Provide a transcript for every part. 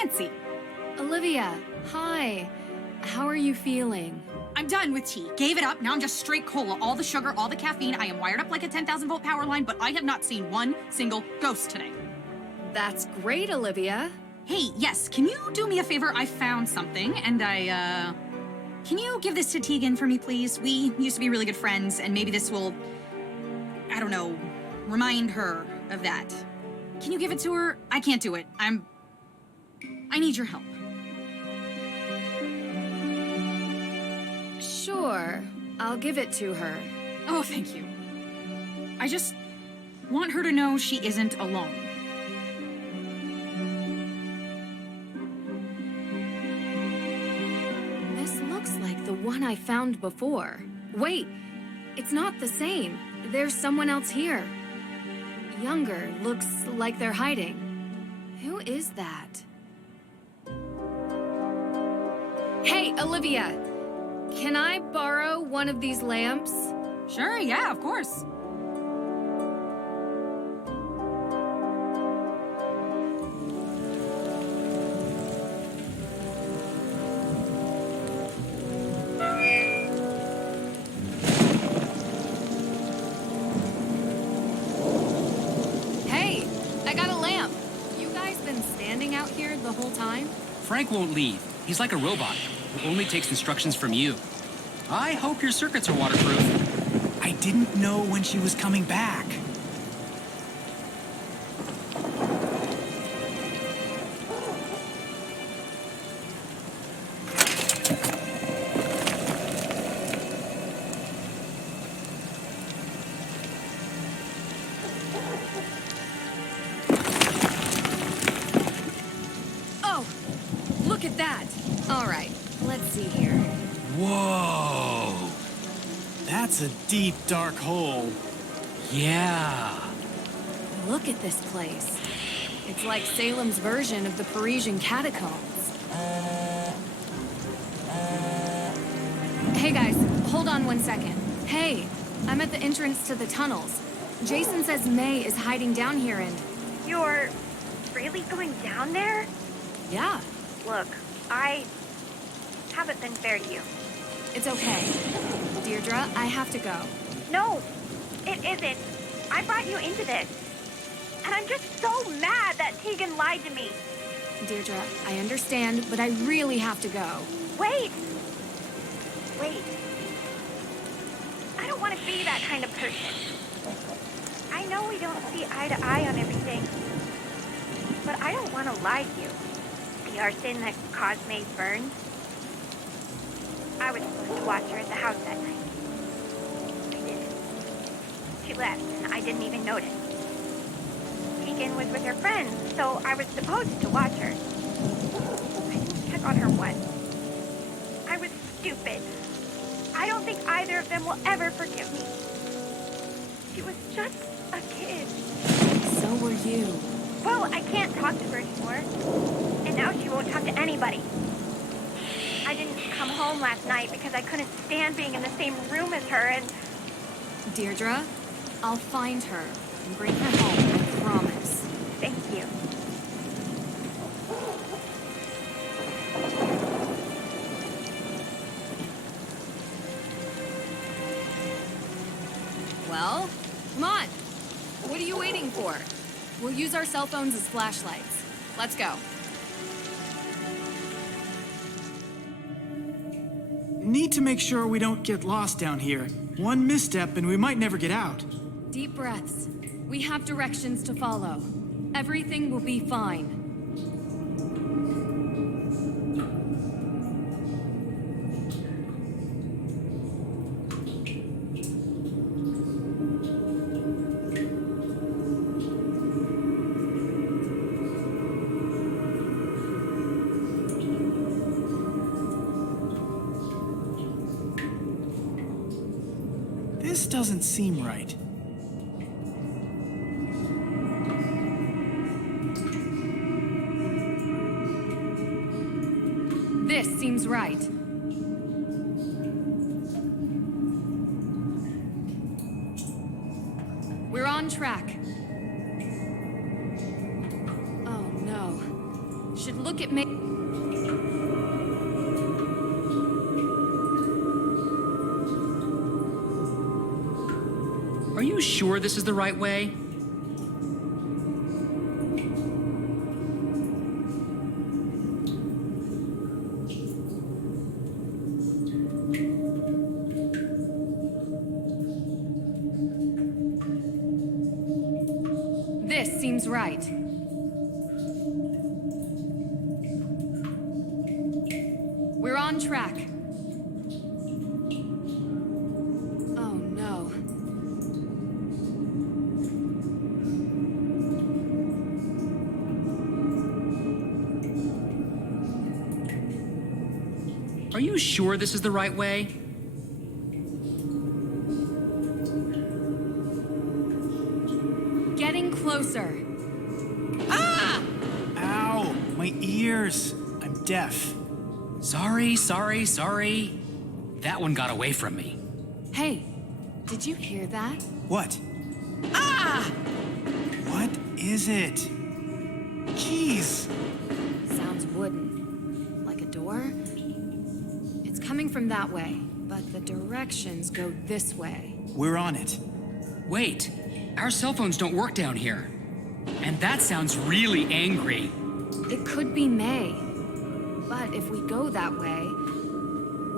fancy. Olivia, hi. How are you feeling? I'm done with tea. Gave it up. Now I'm just straight cola. All the sugar, all the caffeine. I am wired up like a 10,000-volt power line, but I have not seen one single ghost today. That's great, Olivia. Hey, yes, can you do me a favor? I found something, and Can you give this to Tegan for me, please? We used to be really good friends, and maybe this will, I don't know, remind her of that. Can you give it to her? I can't do it. I need your help. Sure, I'll give it to her. Oh, thank you. I just want her to know she isn't alone. This looks like the one I found before. Wait, it's not the same. There's someone else here. Younger, looks like they're hiding. Who is that? Hey, Olivia! Can I borrow one of these lamps? Sure, yeah, of course. Hey, I got a lamp. You guys been standing out here the whole time? Frank won't leave. He's like a robot who only takes instructions from you. I hope your circuits are waterproof. I didn't know when she was coming back. Oh, look at that. All right, let's see here. Whoa! That's a deep, dark hole. Yeah. Look at this place. It's like Salem's version of the Parisian catacombs. Hey guys, hold on one second. Hey, I'm at the entrance to the tunnels. Jason says May is hiding down here and... You're really going down there? Yeah, Look, I haven't been fair to you. it's okay. Deirdre, I have to go. No, it isn't. I brought you into this. And I'm just so mad that Tegan lied to me. Deirdre, I understand, but I really have to go. Wait. Wait. I don't want to be that kind of person. I know we don't see eye to eye on everything. But I don't want to lie to you. The arson that caused May's burn. I was supposed to watch her at the house that night. I didn't. She left, and I didn't even notice. Tegan was with her friends, so I was supposed to watch her. I didn't check on her once. I was stupid. I don't think either of them will ever forgive me. She was just a kid. So were you. Well, I can't talk to her anymore. And now she won't talk to anybody. I didn't come home last night because I couldn't stand being in the same room as her and... Deirdre, I'll find her and bring her home, I promise. Thank you. Well, come on. What are you waiting for? We'll use our cell phones as flashlights. Let's go. Need to make sure we don't get lost down here. One misstep and we might never get out. Deep breaths. We have directions to follow. Everything will be fine. This doesn't seem right. This seems right. We're on track. Oh no. Should look think it may... Are you sure this is the right way? This seems right. We're on track. Oh no. Are you sure this is the right way? Getting closer. Ow! My ears! I'm deaf. Sorry. That one got away from me. Hey, did you hear that? What? Ah! What is it? Jeez! Sounds wooden. Like a door? It's coming from that way, but the directions go this way. We're on it. Wait, our cell phones don't work down here. And that sounds really angry. It could be May. But if we go that way,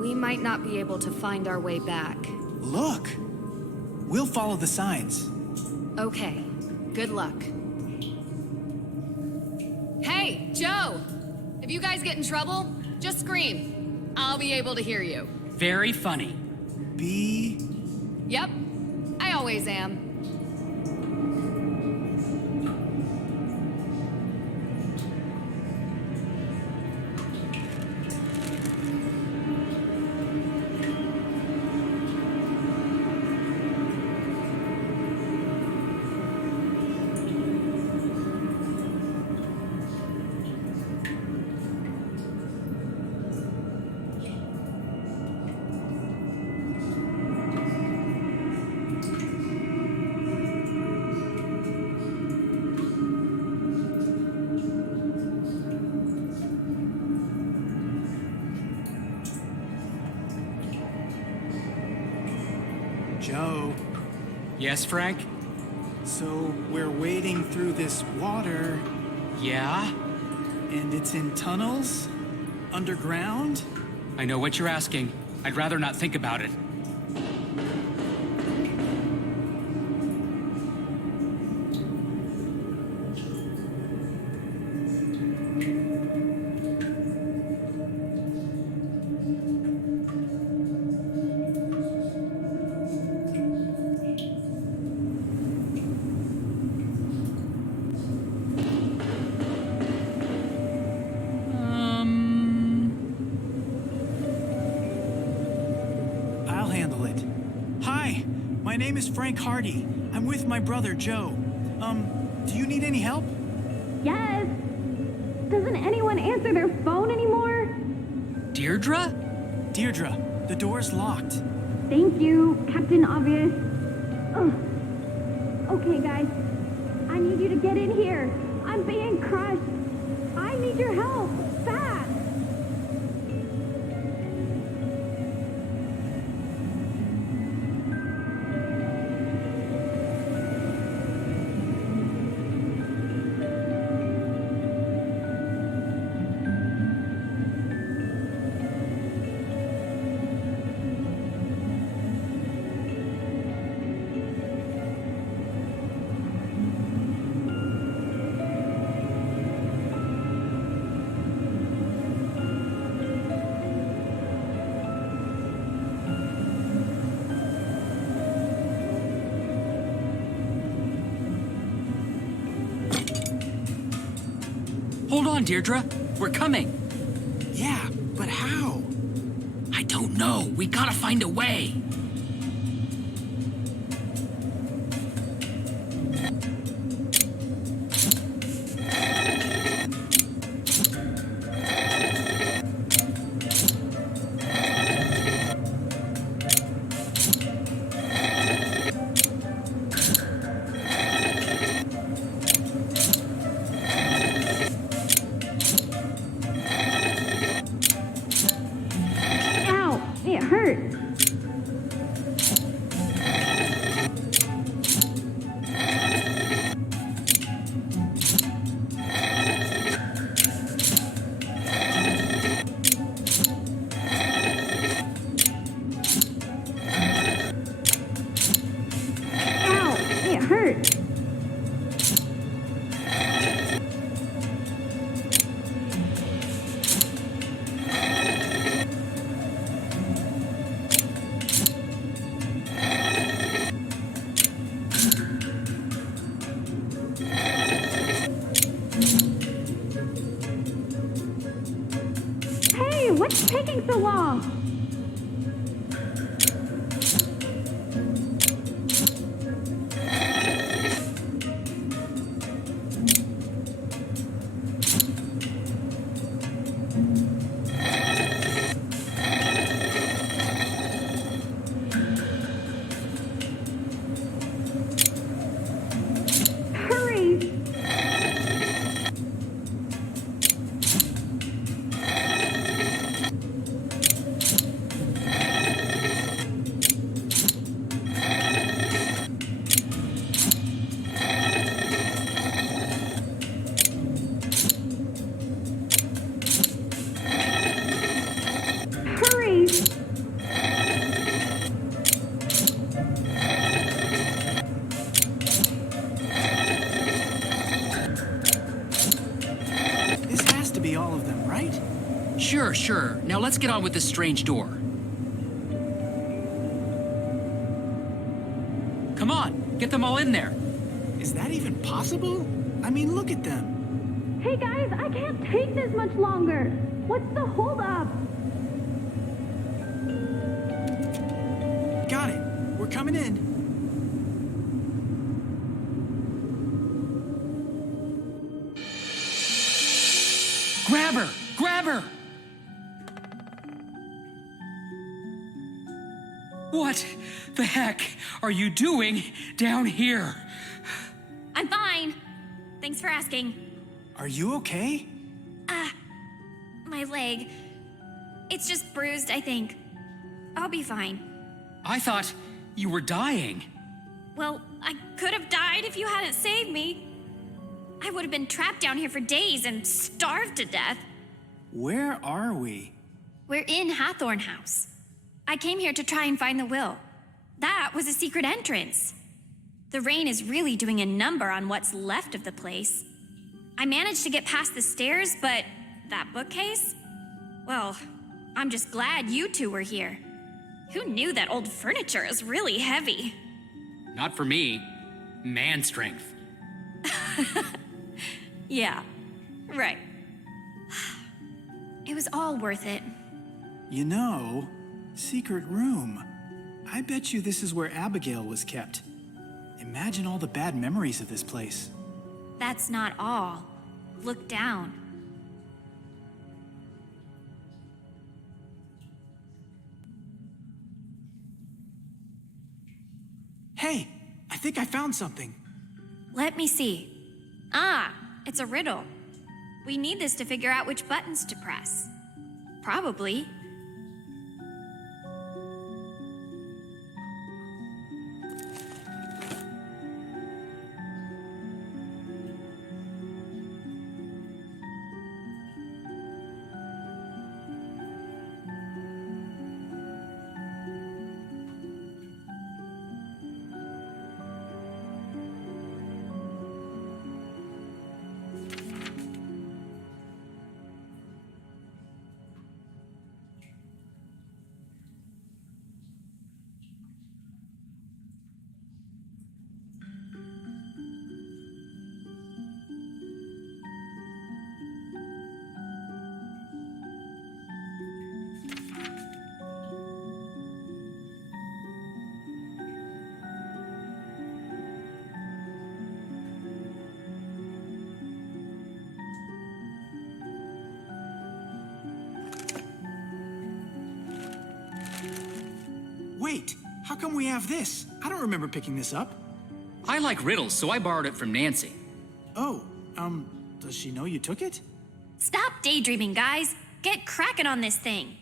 we might not be able to find our way back. Look! We'll follow the signs. Okay, good luck. Hey, Joe! If you guys get in trouble, just scream. I'll be able to hear you. Very funny. Be... Yep, I always am. Joe, Yes, Frank? so we're wading through this water, Yeah? and it's in tunnels? Underground? I know what you're asking. I'd rather not think about it. I'll handle it. Hi, my name is Frank Hardy. I'm with my brother, Joe. Do you need any help? Yes. Doesn't anyone answer their phone anymore? Deirdre? Deirdre, the door's locked. Thank you, Captain Obvious. Ugh. Okay, guys. I need you to get in here. I'm being crushed. I need your help. Fast. Hold on, Deirdre. We're coming. Yeah, but how? I don't know. We gotta find a way. hurt. Ow, it hurt. Hey, what's taking so long? Hurry! Hurry! This has to be all of them, right? Sure, sure. Now let's get on with this strange door. Come on, get them all in there. Is that even possible? I mean, look at them. Hey guys, I can't take this much longer. What's the holdup? Got it. We're coming in. Grab her! Grab her! What the heck are you doing down here? I'm fine. Thanks for asking. Are you okay? My leg. It's just bruised, I think. I'll be fine. I thought you were dying. Well, I could have died if you hadn't saved me. I would have been trapped down here for days and starved to death. Where are we? We're in Hathorne House. I came here to try and find the will. That was a secret entrance. The rain is really doing a number on what's left of the place. I managed to get past the stairs, but that bookcase? Well, I'm just glad you two were here. Who knew that old furniture is really heavy? Not for me. Man strength. Yeah, right. It was all worth it. You know, secret room. I bet you this is where Abigail was kept. Imagine all the bad memories of this place. That's not all. Look down. Hey, I think I found something. Let me see. Ah, it's a riddle. We need this to figure out which buttons to press. Probably. Wait, how come we have this? I don't remember picking this up. I like riddles, so I borrowed it from Nancy. Oh, does she know you took it? Stop daydreaming, guys. Get cracking on this thing.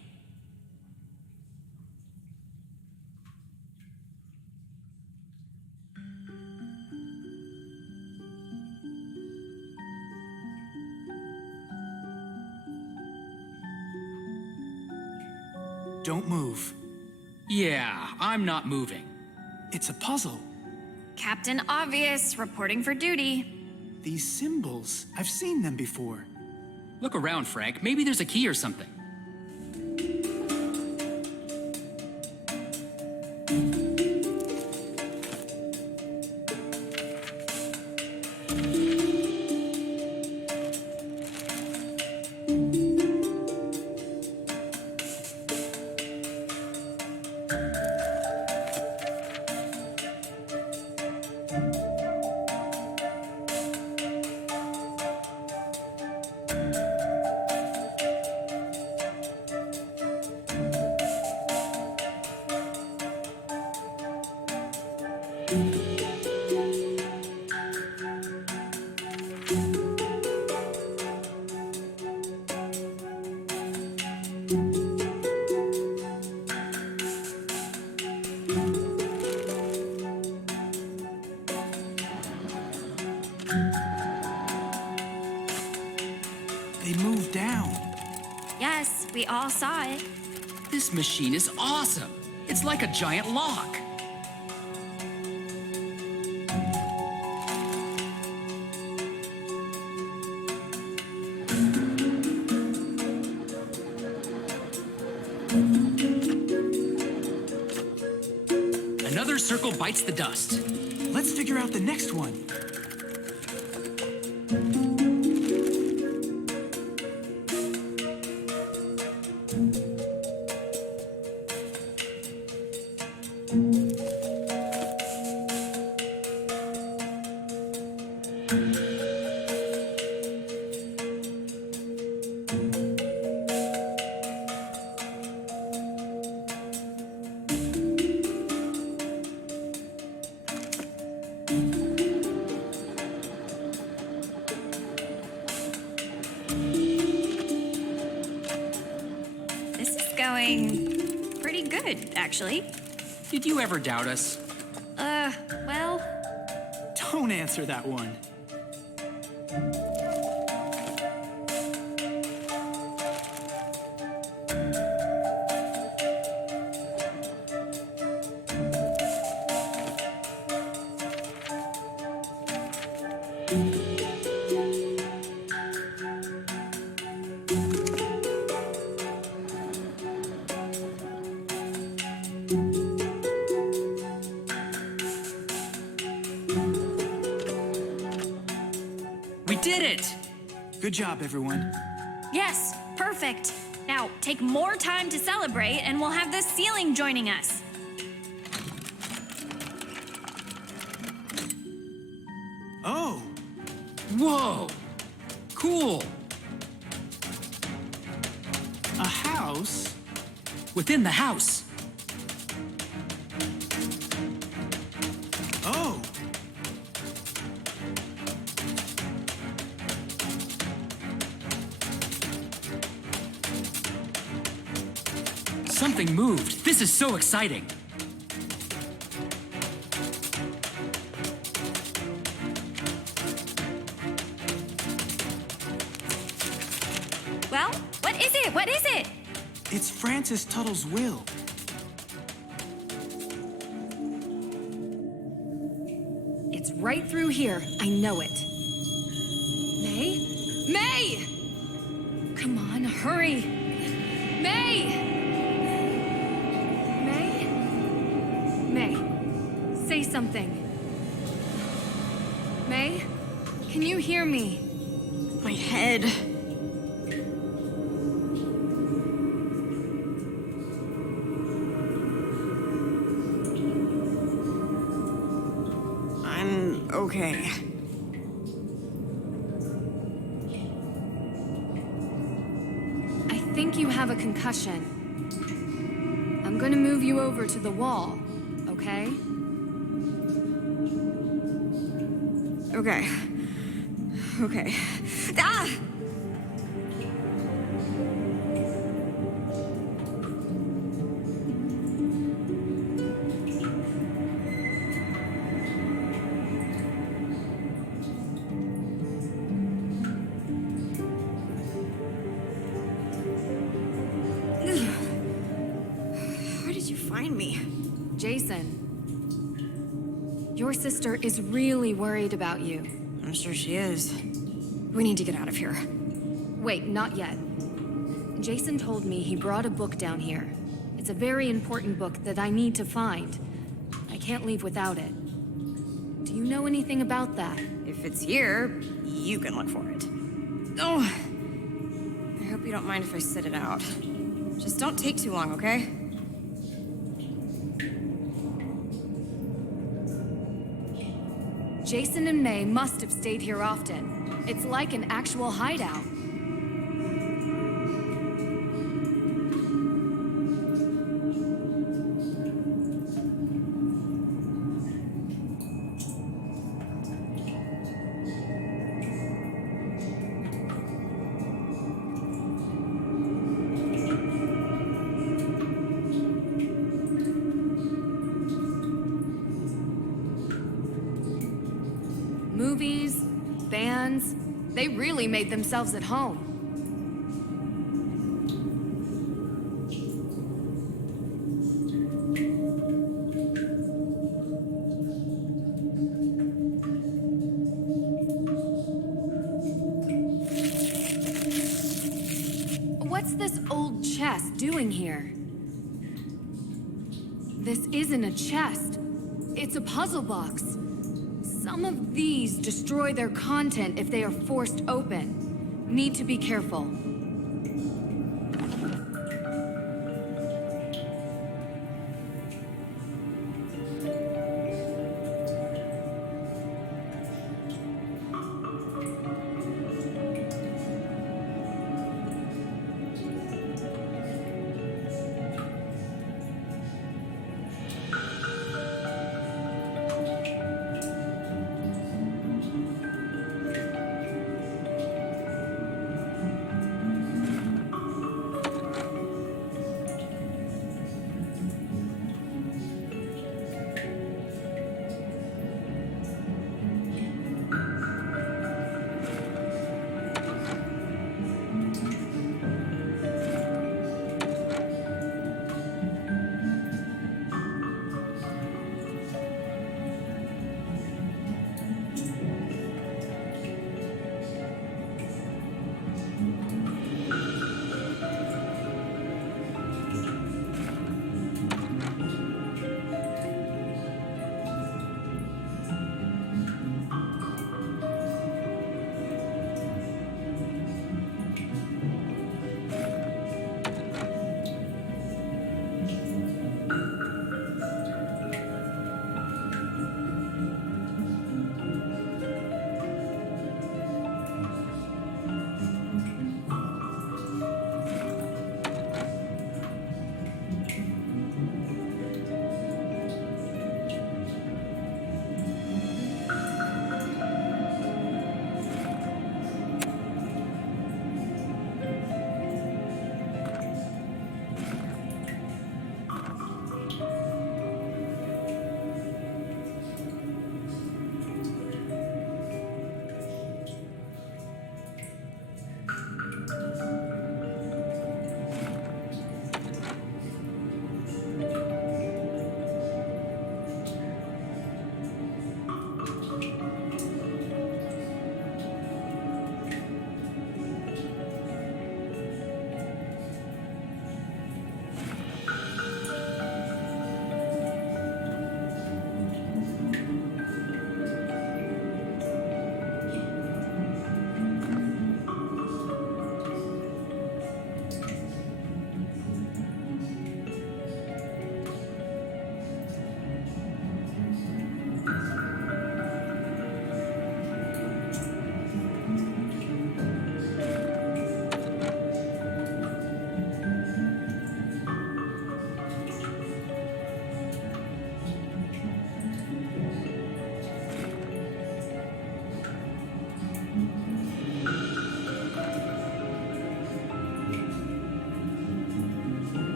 Don't move. Yeah, I'm not moving. It's a puzzle. Captain Obvious, reporting for duty. These symbols, I've seen them before. Look around, Frank. Maybe there's a key or something. They moved down. Yes, we all saw it. This machine is awesome. It's like a giant lock. Another circle bites the dust. Let's figure out the next one. This is going pretty good, actually. Did you ever doubt us? Well, Don't answer that one. We did it! Good job, everyone. yes, perfect. Now, take more time to celebrate, and we'll have the ceiling joining us. Oh, Whoa! Cool! a house? Within the house. Oh, Something moved. This is so exciting. Well, what is it? What is it? it's Francis Tuttle's will. It's right through here. I know it. May? May! Come on, hurry. May! May? May, say something. May? Can you hear me? My head. I'm okay. I think you have a concussion. I'm gonna move you over to the wall, okay? Okay. Okay. Ah! you find me? Jason. Your sister is really worried about you. I'm sure she is. We need to get out of here. Wait, not yet. Jason told me he brought a book down here. It's a very important book that I need to find. I can't leave without it. Do you know anything about that? If it's here, you can look for it. Oh! I hope you don't mind if I sit it out. Just don't take too long, okay? Jason and May must have stayed here often. It's like an actual hideout. Movies, bands, they really made themselves at home. What's this old chest doing here? This isn't a chest. It's a puzzle box. Some of these destroy their content if they are forced open. Need to be careful.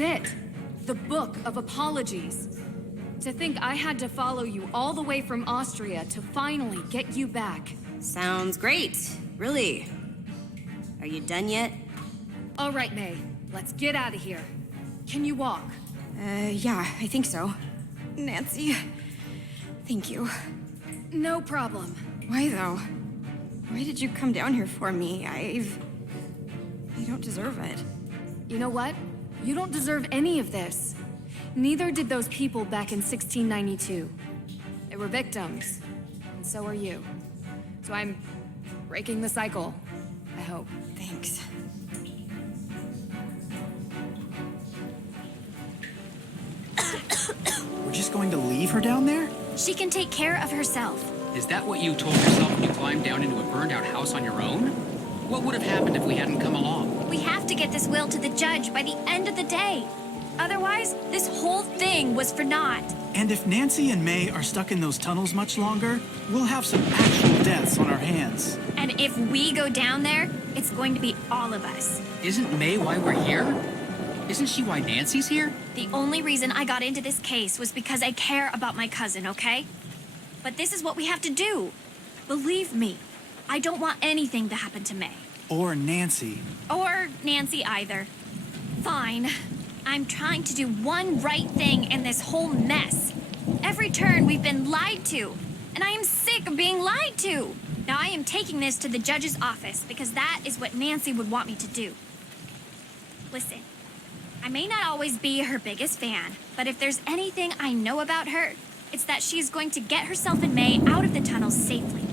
it. The Book of Apologies. To think I had to follow you all the way from Austria to finally get you back. Sounds great. Really. Are you done yet? All right, May. Let's get out of here. Can you walk? Yeah, I think so. Nancy, thank you. No problem. Why, though? Why did you come down here for me? I don't deserve it. You know what? You don't deserve any of this. Neither did those people back in 1692. They were victims, and so are you. So I'm breaking the cycle, I hope. Thanks. We're just going to leave her down there? She can take care of herself. Is that what you told yourself when you climbed down into a burned-out house on your own? What would have happened if we hadn't come along? We have to get this will to the judge by the end of the day. Otherwise, this whole thing was for naught. And if Nancy and May are stuck in those tunnels much longer, we'll have some actual deaths on our hands. And if we go down there, it's going to be all of us. Isn't May why we're here? Isn't she why Nancy's here? The only reason I got into this case was because I care about my cousin, okay? But this is what we have to do. Believe me, I don't want anything to happen to May. Or Nancy. Or Nancy either. Fine. I'm trying to do one right thing in this whole mess. Every turn we've been lied to, and I am sick of being lied to. Now I am taking this to the judge's office because that is what Nancy would want me to do. Listen, I may not always be her biggest fan, but if there's anything I know about her, it's that she is going to get herself and May out of the tunnels safely.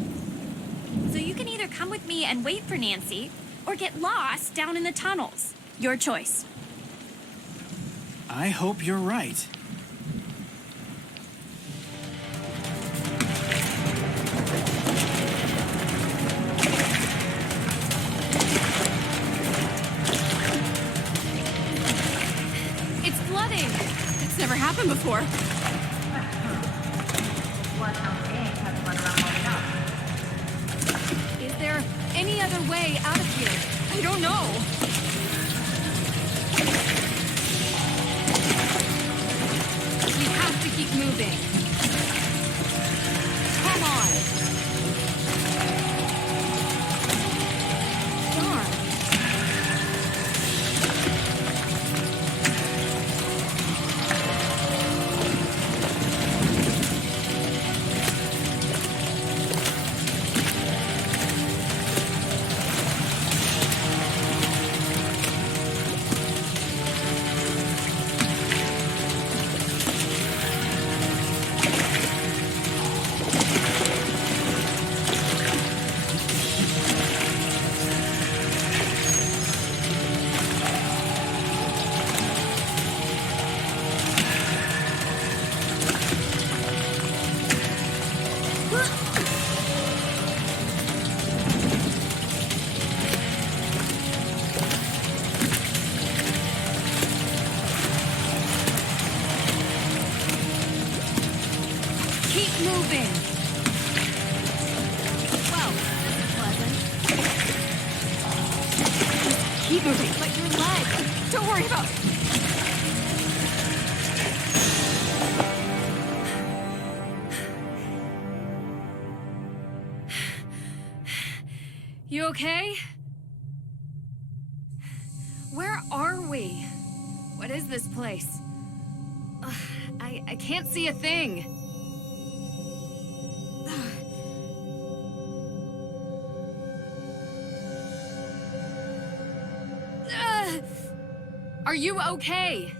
So you can either come with me and wait for Nancy, or get lost down in the tunnels. Your choice. I hope you're right. It's flooding! It's never happened before. Is there any other way out of here? I don't know. We have to keep moving. Come on! Darn. Keep moving! Well, this is pleasant. Keep moving. But your leg! Don't worry about it. You okay? Where are we? What is this place? Ugh, I can't see a thing. Ugh. Are you okay?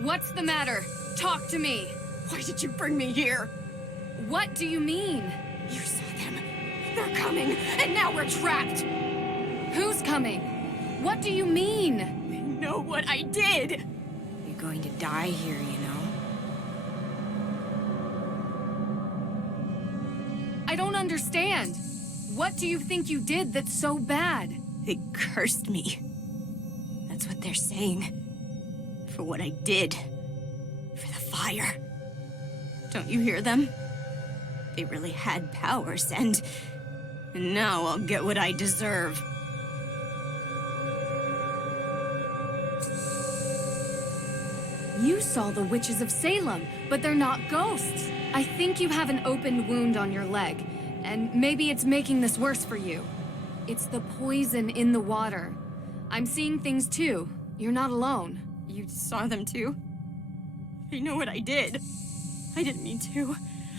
What's the matter? Talk to me. Why did you bring me here? What do you mean? You saw them. They're coming, and now we're trapped. Who's coming? What do you mean? They know what I did. You're going to die here, you know. I don't understand. What do you think you did that's so bad? They cursed me. That's what they're saying. For what I did. For the fire. Don't you hear them? They really had powers, and now I'll get what I deserve. You saw the witches of Salem, but they're not ghosts. I think you have an open wound on your leg, and maybe it's making this worse for you. It's the poison in the water. I'm seeing things too. You're not alone. You saw them too? I know what I did. I didn't mean to.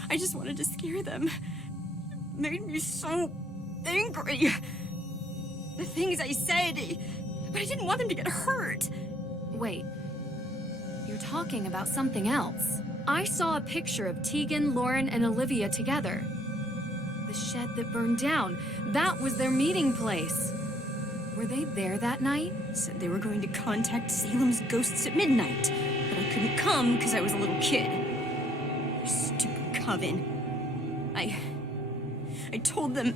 I just wanted to scare them. It made me so angry. The things I said, but I didn't want them to get hurt. Wait. You're talking about something else. I saw a picture of Tegan, Lauren, and Olivia together. The shed that burned down, that was their meeting place. Were they there that night? Said they were going to contact Salem's ghosts at midnight, but I couldn't come because I was a little kid. Stupid coven. I told them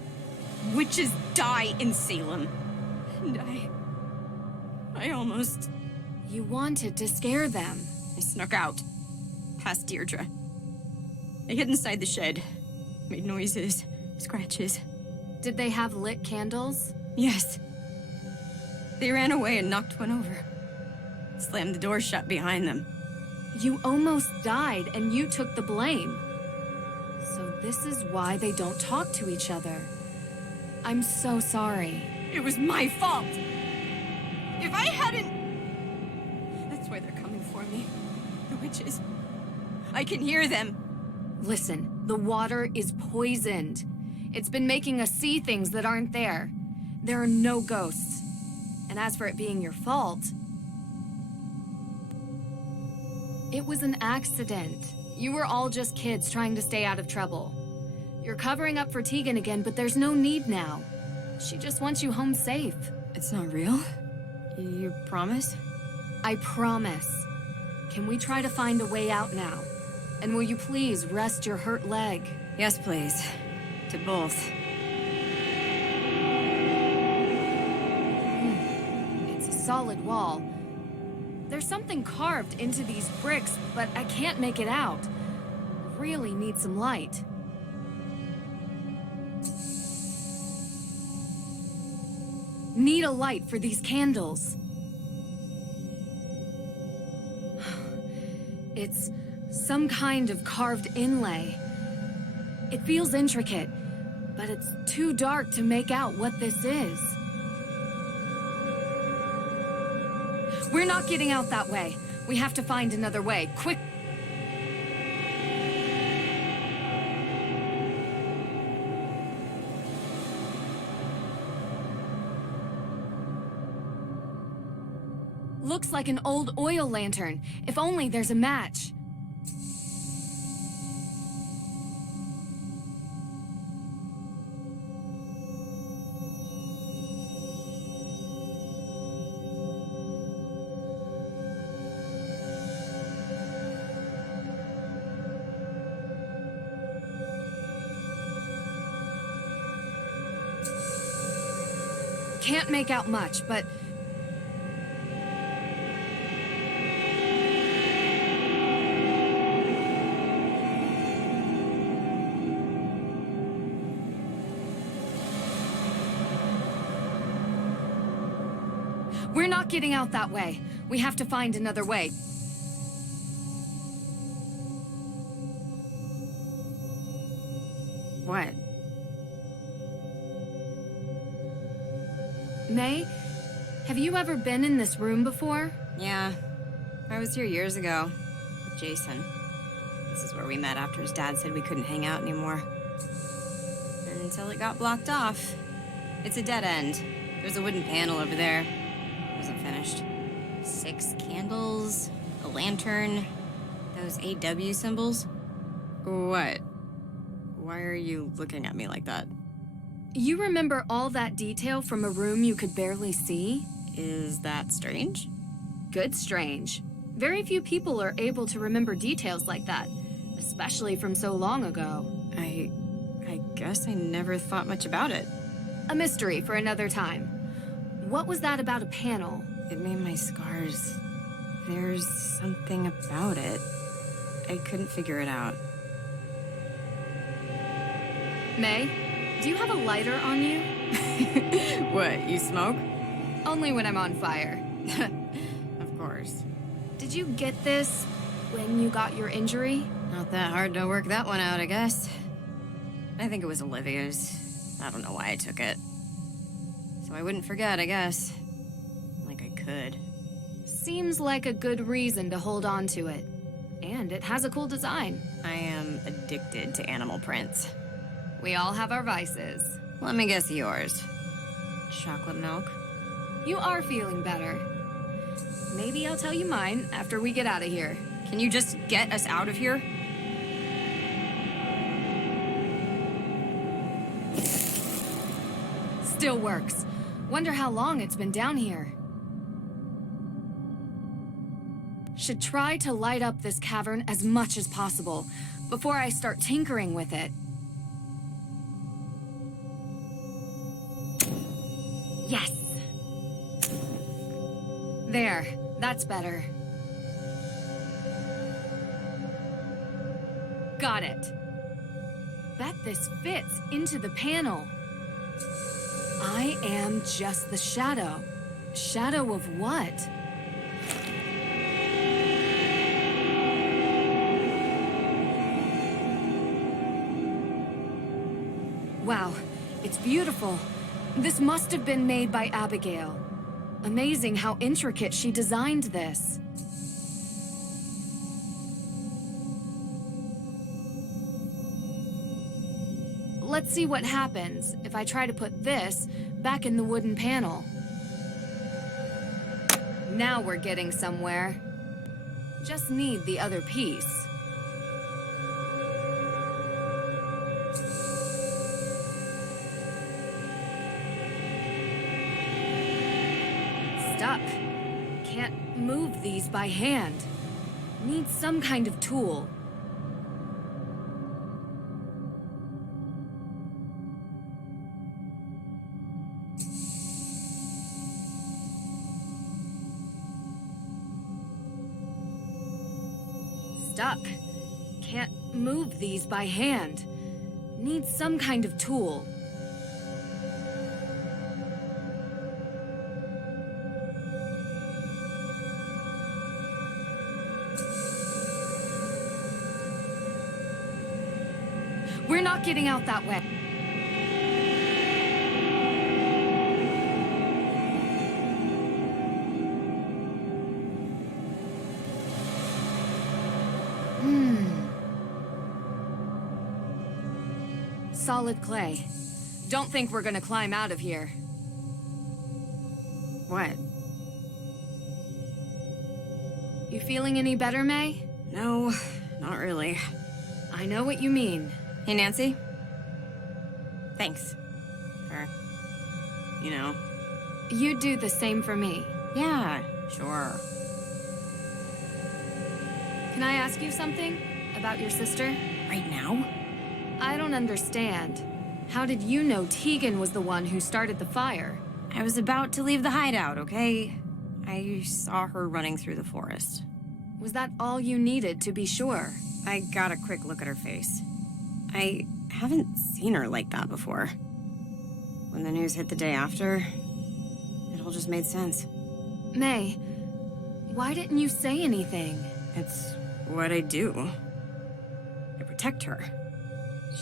witches die in Salem. And I almost... You wanted to scare them. I snuck out, past Deirdre. I hid inside the shed, made noises, scratches. Did they have lit candles? Yes. They ran away and knocked one over. Slammed the door shut behind them. You almost died, and you took the blame. So this is why they don't talk to each other. I'm so sorry. It was my fault! If I hadn't... That's why they're coming for me. The witches. I can hear them. Listen, the water is poisoned. It's been making us see things that aren't there. There are no ghosts. And as for it being your fault, it was an accident. You were all just kids trying to stay out of trouble. You're covering up for Tegan again, but there's no need now. She just wants you home safe. It's not real? You promise? I promise. Can we try to find a way out now? And will you please rest your hurt leg? Yes, please. To both. It's a solid wall. There's something carved into these bricks, but I can't make it out. Really need some light. Need a light for these candles. It's some kind of carved inlay. It feels intricate, but it's too dark to make out what this is. We're not getting out that way. We have to find another way. Quick! Looks like an old oil lantern. If only there's a match. Can't make out much, but... We're not getting out that way. We have to find another way. What? May, have you ever been in this room before? Yeah. I was here years ago. With Jason. This is where we met after his dad said we couldn't hang out anymore. And until it got blocked off. It's a dead end. There's a wooden panel over there. Wasn't finished. 6 candles, a lantern, those AW symbols. What? Why are you looking at me like that? You remember all that detail from a room you could barely see? Is that strange? Good strange. Very few people are able to remember details like that, especially from so long ago. I guess I never thought much about it. A mystery for another time. What was that about a panel? It made my scars. There's something about it. I couldn't figure it out. May, do you have a lighter on you? What, you smoke? Only when I'm on fire. Of course. Did you get this when you got your injury? Not that hard to work that one out, I guess. I think it was Olivia's. I don't know why I took it. So I wouldn't forget, I guess. Like I could. Seems like a good reason to hold on to it. And it has a cool design. I am addicted to animal prints. We all have our vices. Let me guess yours. Chocolate milk? You are feeling better. Maybe I'll tell you mine after we get out of here. Can you just get us out of here? Still works. Wonder how long it's been down here. Should try to light up this cavern as much as possible before I start tinkering with it. Yes! There, that's better. Got it. Bet this fits into the panel. I am just the shadow. Shadow of what? Wow, it's beautiful. This must have been made by Abigail. Amazing how intricate she designed this. Let's see what happens if I try to put this back in the wooden panel. Now we're getting somewhere. Just need the other piece. Stuck. Can't move these by hand. Need some kind of tool. Stuck. Can't move these by hand. Need some kind of tool. We're not getting out that way. Solid clay. Don't think we're gonna climb out of here. What? You feeling any better, May? No, not really. I know what you mean. Hey, Nancy? Thanks. For, You do the same for me. Yeah, sure. Can I ask you something about your sister? Right now? I don't understand. How did you know Tegan was the one who started the fire? I was about to leave the hideout, okay? I saw her running through the forest. Was that all you needed to be sure? I got a quick look at her face. I haven't seen her like that before. When the news hit the day after, it all just made sense. May, why didn't you say anything? It's what I do. I protect her.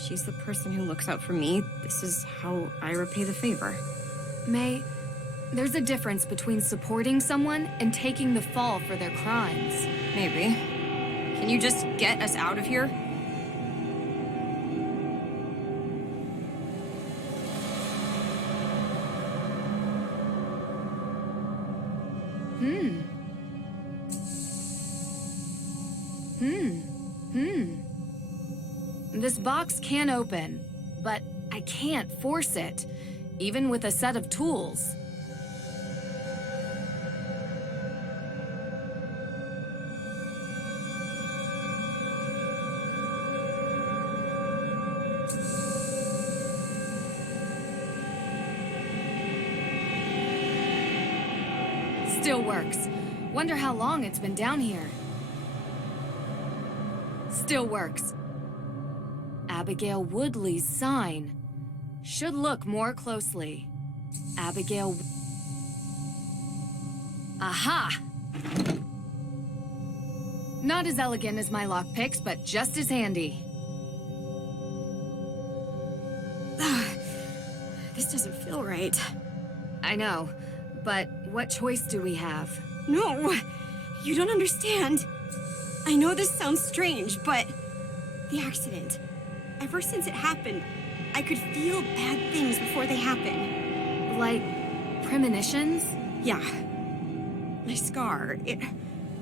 She's the person who looks out for me. This is how I repay the favor. May, there's a difference between supporting someone and taking the fall for their crimes. Maybe. Can you just get us out of here? This box can open, but I can't force it, even with a set of tools. Still works. Wonder how long it's been down here. Still works. Abigail Woodley's sign. Should look more closely. Abigail... Aha! Not as elegant as my lockpicks, but just as handy. This doesn't feel right. I know, but what choice do we have? No, you don't understand. I know this sounds strange, but the accident, ever since it happened, I could feel bad things before they happen. Like, premonitions? Yeah. My scar, it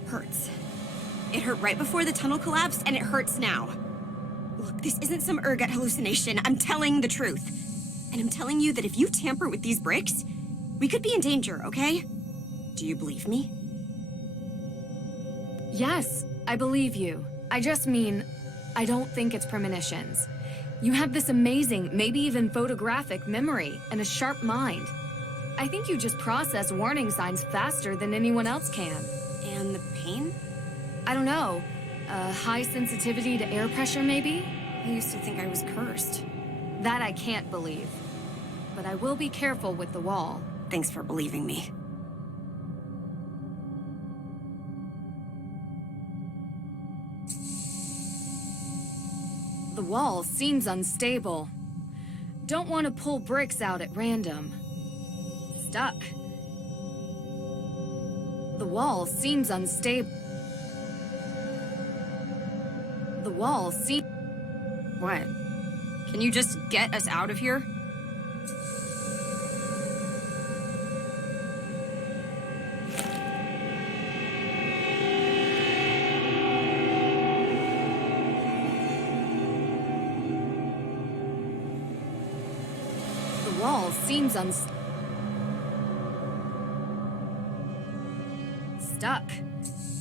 hurts. It hurt right before the tunnel collapsed, and it hurts now. Look, this isn't some ergot hallucination. I'm telling the truth. And I'm telling you that if you tamper with these bricks, we could be in danger, okay? Do you believe me? Yes, I believe you. I just mean, I don't think it's premonitions. You have this amazing, maybe even photographic memory and a sharp mind. I think you just process warning signs faster than anyone else can. And the pain? I don't know. High sensitivity to air pressure, maybe? I used to think I was cursed. That I can't believe. But I will be careful with the wall. Thanks for believing me. The wall seems unstable. Don't want to pull bricks out at random. Stuck. The wall seems unstable. The wall seems... What? Can you just get us out of here? The wall seems stuck.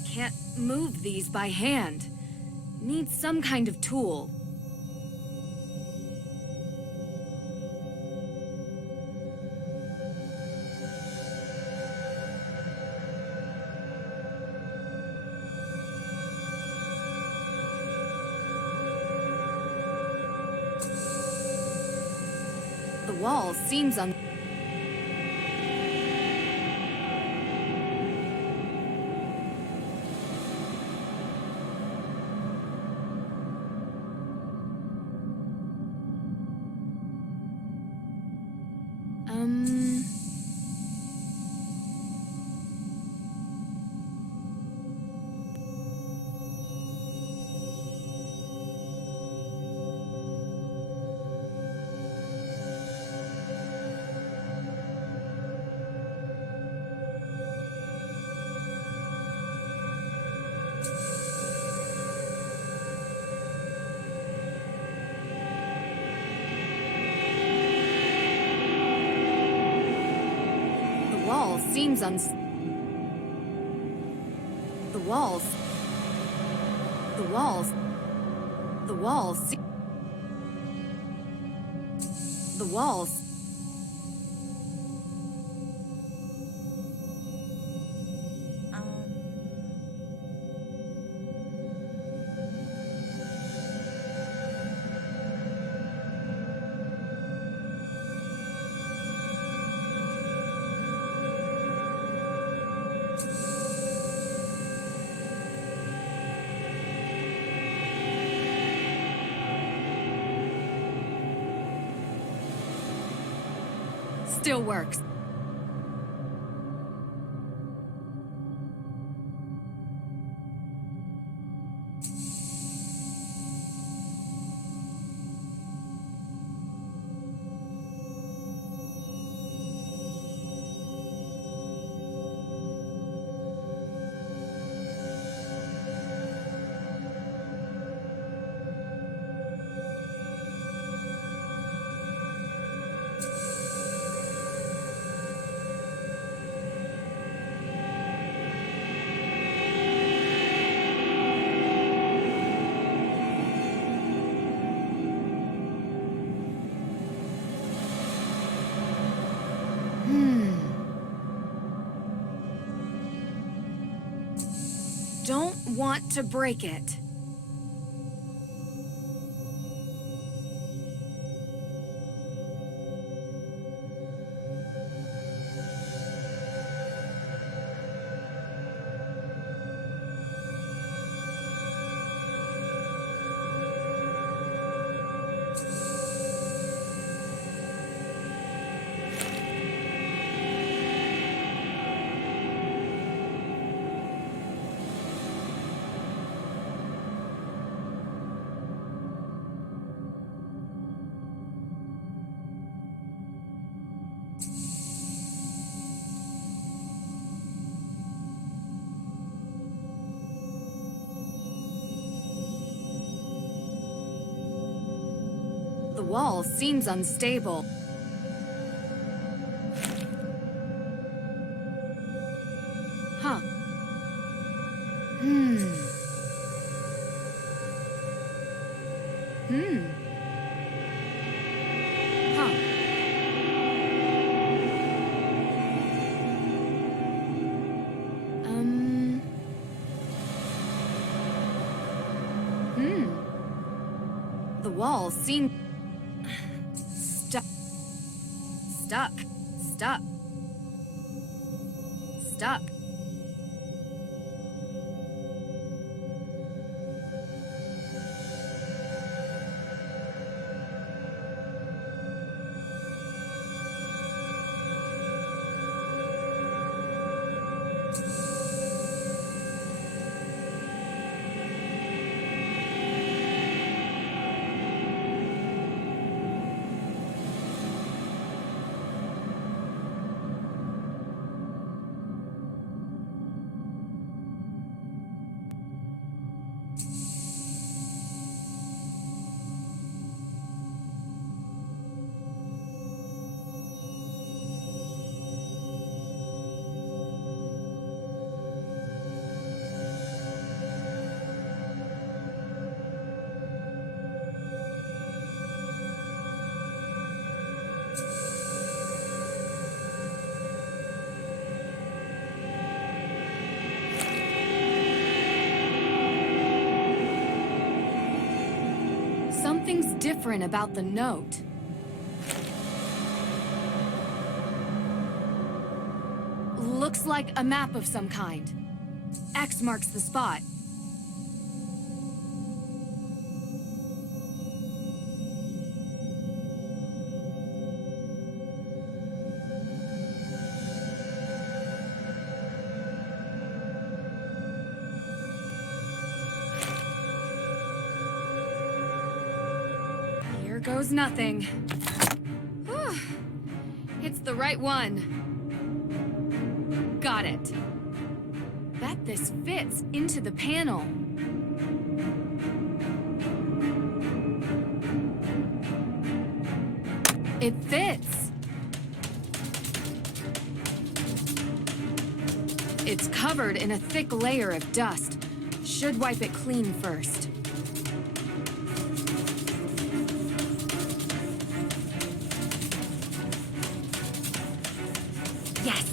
Can't move these by hand. Need some kind of tool. The wall seems The walls. Still works. Don't want to break it. wall seems unstable. Huh. Hmm. Huh. The wall seems stuck. Stuck. Stuck. Stuck. Something's different about the note. Looks like a map of some kind. X marks the spot. Here goes nothing. Whew. It's the right one. Got it. Bet this fits into the panel. It fits. It's covered in a thick layer of dust. Should wipe it clean first. Yes!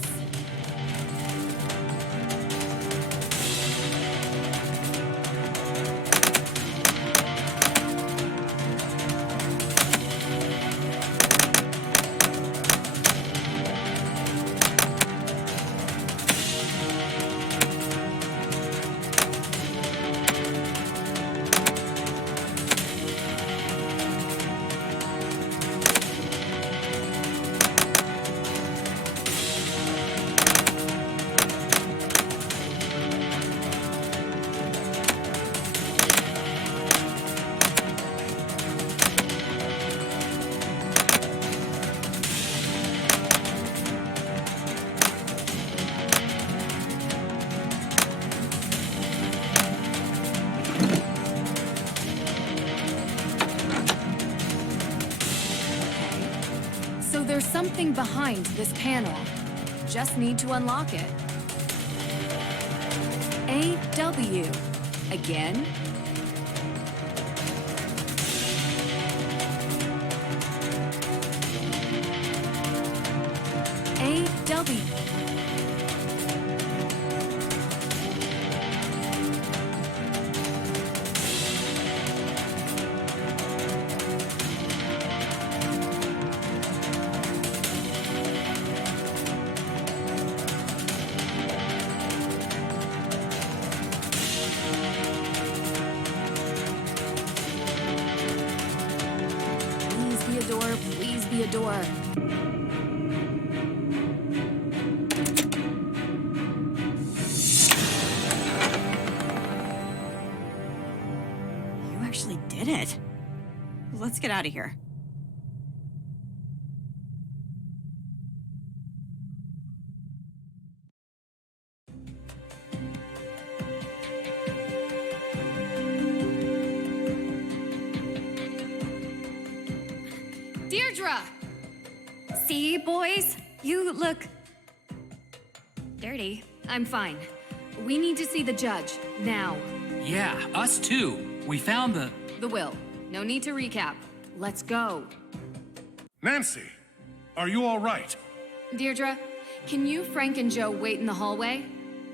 There's something behind this panel. Just need to unlock it. AW. Again? AW. Please be a door. You actually did it. Let's get out of here. Deirdre! See, boys? You look dirty. I'm fine. We need to see the judge, now. Yeah, us too. We found the... The will. No need to recap. Let's go. Nancy, are you all right? Deirdre, can you, Frank, and Joe wait in the hallway?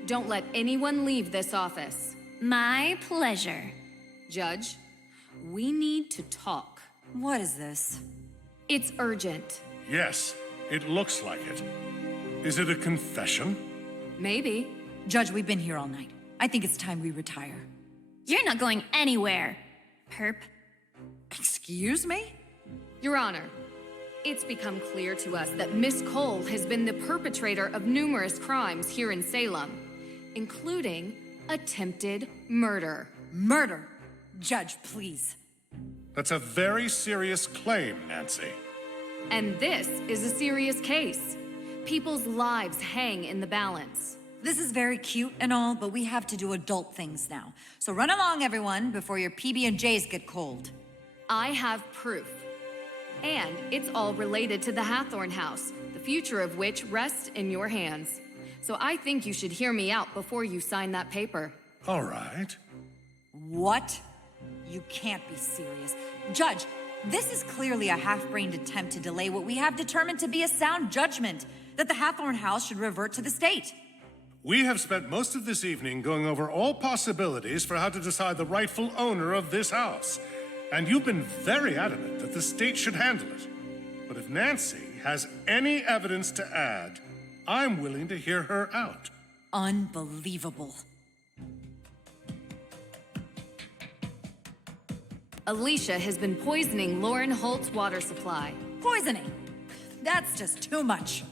Don't let anyone leave this office. My pleasure. Judge, we need to talk. What is this? It's urgent. Yes, it looks like it. Is it a confession? Maybe. Judge, we've been here all night. I think it's time we retire. You're not going anywhere, perp. Excuse me? Your Honor, it's become clear to us that Miss Cole has been the perpetrator of numerous crimes here in Salem, including attempted murder. Murder? Judge, please. That's a very serious claim, Nancy. And this is a serious case. People's lives hang in the balance. This is very cute and all, but we have to do adult things now. So run along, everyone, before your PB&Js get cold. I have proof. And it's all related to the Hathorne House, the future of which rests in your hands. So I think you should hear me out before you sign that paper. All right. What? You can't be serious. Judge, this is clearly a half-brained attempt to delay what we have determined to be a sound judgment, that the Hathorne House should revert to the state. We have spent most of this evening going over all possibilities for how to decide the rightful owner of this house. And you've been very adamant that the state should handle it. But if Nancy has any evidence to add, I'm willing to hear her out. Unbelievable. Alicia has been poisoning Lauren Holt's water supply. Poisoning? That's just too much.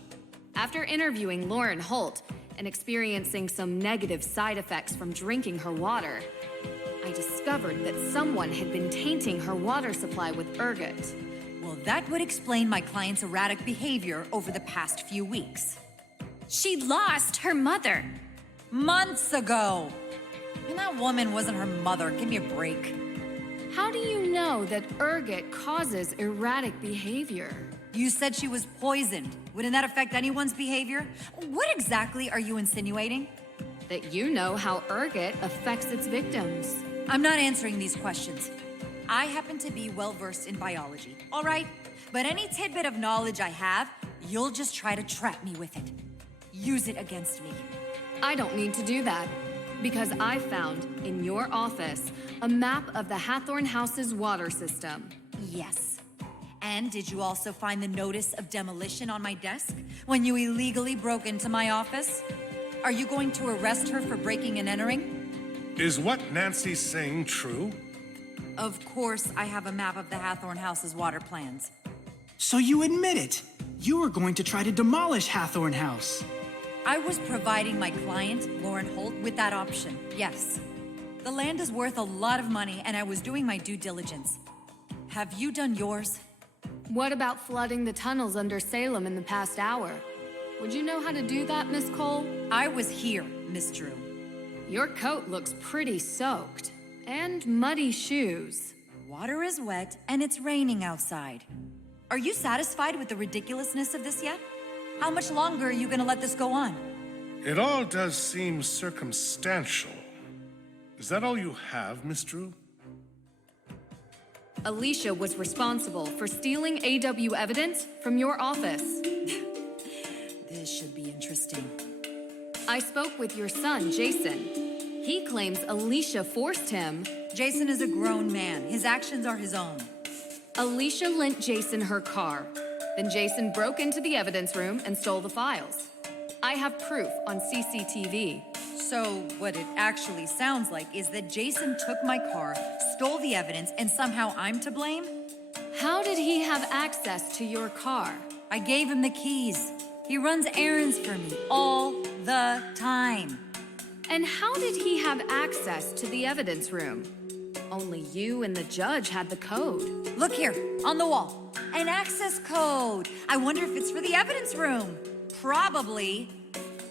After interviewing Lauren Holt and experiencing some negative side effects from drinking her water, I discovered that someone had been tainting her water supply with ergot. Well, that would explain my client's erratic behavior over the past few weeks. She lost her mother. Months ago! And that woman wasn't her mother. Give me a break. How do you know that ergot causes erratic behavior? You said she was poisoned. Wouldn't that affect anyone's behavior? What exactly are you insinuating? That you know how ergot affects its victims. I'm not answering these questions. I happen to be well-versed in biology, all right? But any tidbit of knowledge I have, you'll just try to trap me with it. Use it against me. I don't need to do that, because I found, in your office, a map of the Hathorne House's water system. Yes. And did you also find the notice of demolition on my desk when you illegally broke into my office? Are you going to arrest her for breaking and entering? Is what Nancy's saying true? Of course, I have a map of the Hathorne House's water plans. So you admit it. You were going to try to demolish Hathorne House. I was providing my client, Lauren Holt, with that option, yes. The land is worth a lot of money, and I was doing my due diligence. Have you done yours? What about flooding the tunnels under Salem in the past hour? Would you know how to do that, Miss Cole? I was here, Miss Drew. Your coat looks pretty soaked. And muddy shoes. Water is wet, and it's raining outside. Are you satisfied with the ridiculousness of this yet? How much longer are you gonna let this go on? It all does seem circumstantial. Is that all you have, Miss Drew? Alicia was responsible for stealing AW evidence from your office. This should be interesting. I spoke with your son, Jason. He claims Alicia forced him. Jason is a grown man. His actions are his own. Alicia lent Jason her car. Then Jason broke into the evidence room and stole the files. I have proof on CCTV. So what it actually sounds like is that Jason took my car, stole the evidence, and somehow I'm to blame? How did he have access to your car? I gave him the keys. He runs errands for me all the time. And how did he have access to the evidence room? Only you and the judge had the code. Look here, on the wall. An access code. I wonder if it's for the evidence room. Probably.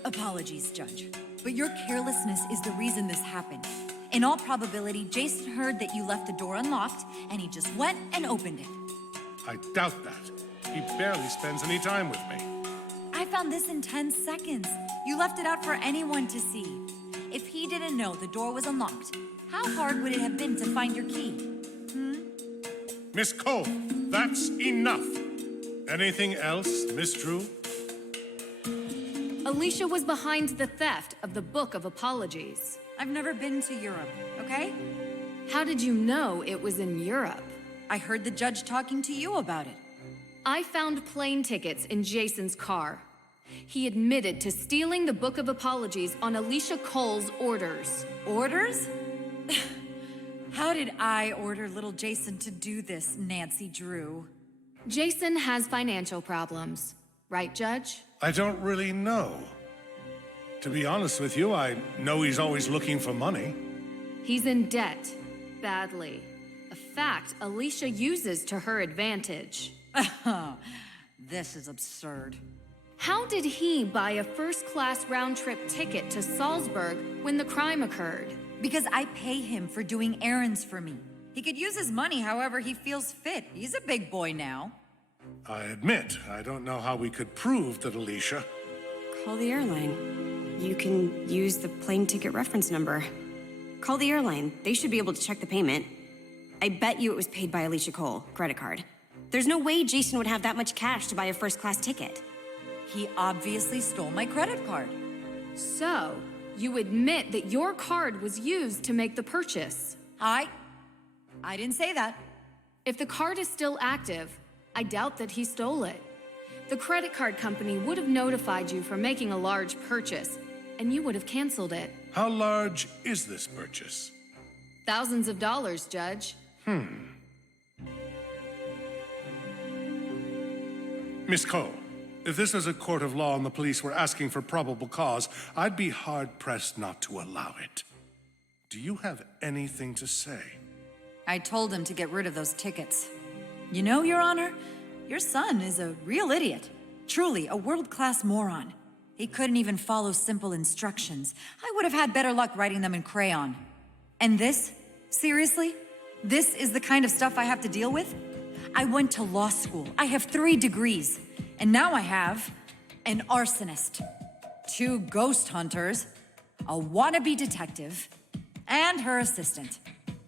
Apologies, Judge. But your carelessness is the reason this happened. In all probability, Jason heard that you left the door unlocked, and he just went and opened it. I doubt that. He barely spends any time with me. I found this in 10 seconds. You left it out for anyone to see. If he didn't know the door was unlocked, how hard would it have been to find your key? Miss Cole, that's enough. Anything else, Miss Drew? Alicia was behind the theft of the Book of Apologies. I've never been to Europe, okay? How did you know it was in Europe? I heard the judge talking to you about it. I found plane tickets in Jason's car. He admitted to stealing the Book of Apologies on Alicia Cole's orders. Orders? How did I order little Jason to do this, Nancy Drew? Jason has financial problems. Right, Judge? I don't really know. To be honest with you, I know he's always looking for money. He's in debt. Badly. A fact Alicia uses to her advantage. This is absurd. How did he buy a first-class round-trip ticket to Salzburg when the crime occurred? Because I pay him for doing errands for me. He could use his money however he feels fit. He's a big boy now. I admit, I don't know how we could prove that Alicia... Call the airline. You can use the plane ticket reference number. Call the airline. They should be able to check the payment. I bet you it was paid by Alicia Cole, credit card. There's no way Jason would have that much cash to buy a first-class ticket. He obviously stole my credit card. So, you admit that your card was used to make the purchase. I didn't say that. If the card is still active, I doubt that he stole it. The credit card company would have notified you for making a large purchase, and you would have canceled it. How large is this purchase? Thousands of dollars, Judge. Miss Cole, if this was a court of law and the police were asking for probable cause, I'd be hard-pressed not to allow it. Do you have anything to say? I told him to get rid of those tickets. You know, Your Honor, your son is a real idiot. Truly, a world-class moron. He couldn't even follow simple instructions. I would have had better luck writing them in crayon. And this? Seriously? This is the kind of stuff I have to deal with? I went to law school. I have 3 degrees. And now I have an arsonist, 2 ghost hunters, a wannabe detective, and her assistant.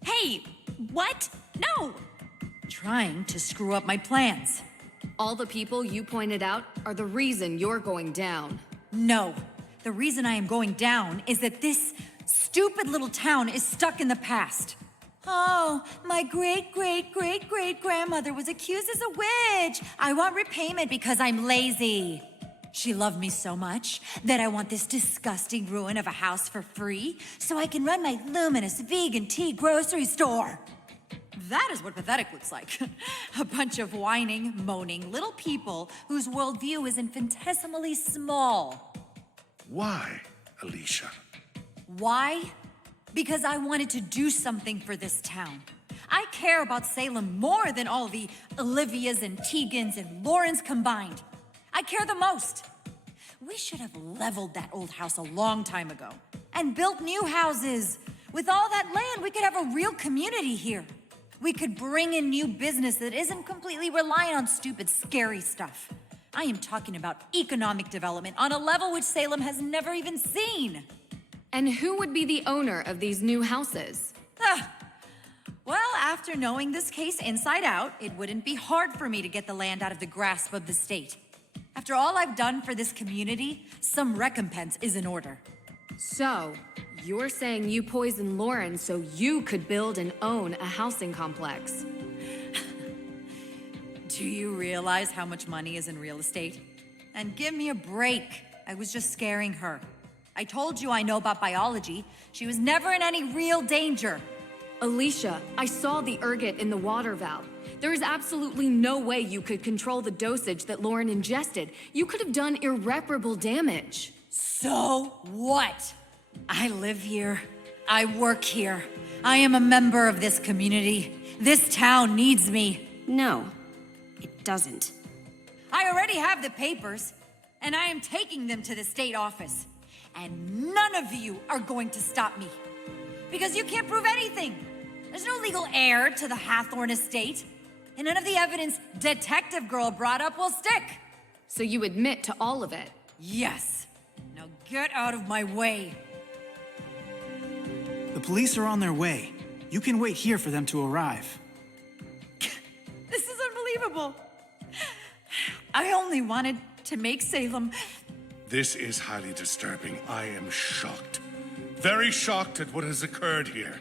Hey, what? No! Trying to screw up my plans. All the people you pointed out are the reason you're going down. No. The reason I am going down is that this stupid little town is stuck in the past. Oh, my great-great-great-great-grandmother was accused as a witch. I want repayment because I'm lazy. She loved me so much that I want this disgusting ruin of a house for free so I can run my luminous vegan tea grocery store. That is what pathetic looks like. A bunch of whining, moaning little people whose worldview is infinitesimally small. Why, Alicia? Why? Because I wanted to do something for this town. I care about Salem more than all the Olivias and Tegans and Laurens combined. I care the most. We should have leveled that old house a long time ago and built new houses. With all that land, we could have a real community here. We could bring in new business that isn't completely reliant on stupid, scary stuff. I am talking about economic development on a level which Salem has never even seen. And who would be the owner of these new houses? Well, after knowing this case inside out, it wouldn't be hard for me to get the land out of the grasp of the state. After all I've done for this community, some recompense is in order. So, you're saying you poisoned Lauren so you could build and own a housing complex. Do you realize how much money is in real estate? And give me a break. I was just scaring her. I told you I know about biology. She was never in any real danger. Alicia, I saw the ergot in the water valve. There is absolutely no way you could control the dosage that Lauren ingested. You could have done irreparable damage. So what? I live here. I work here. I am a member of this community. This town needs me. No, it doesn't. I already have the papers, and I am taking them to the state office. And none of you are going to stop me. Because you can't prove anything. There's no legal heir to the Hathorne estate. and none of the evidence Detective Girl brought up will stick. So you admit to all of it? Yes. Now get out of my way. The police are on their way. You can wait here for them to arrive. This is unbelievable. I only wanted to make Salem. This is highly disturbing. I am shocked. Very shocked at what has occurred here.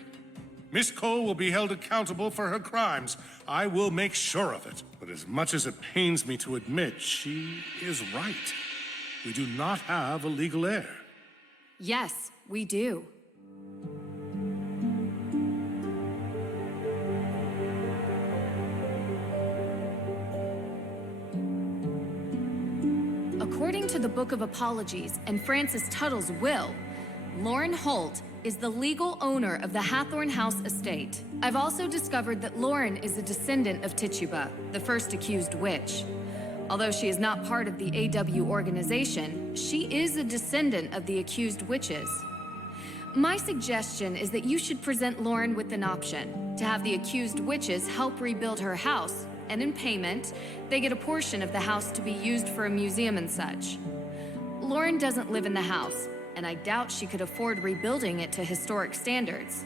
Miss Cole will be held accountable for her crimes. I will make sure of it. But as much as it pains me to admit, she is right. We do not have a legal heir. Yes, we do. According to the Book of Apologies and Francis Tuttle's will, Lauren Holt is the legal owner of the Hathorne House estate. I've also discovered that Lauren is a descendant of Tituba, the first accused witch. Although she is not part of the AW organization, she is a descendant of the accused witches. My suggestion is that you should present Lauren with an option to have the accused witches help rebuild her house, and in payment, they get a portion of the house to be used for a museum and such. Lauren doesn't live in the house, and I doubt she could afford rebuilding it to historic standards.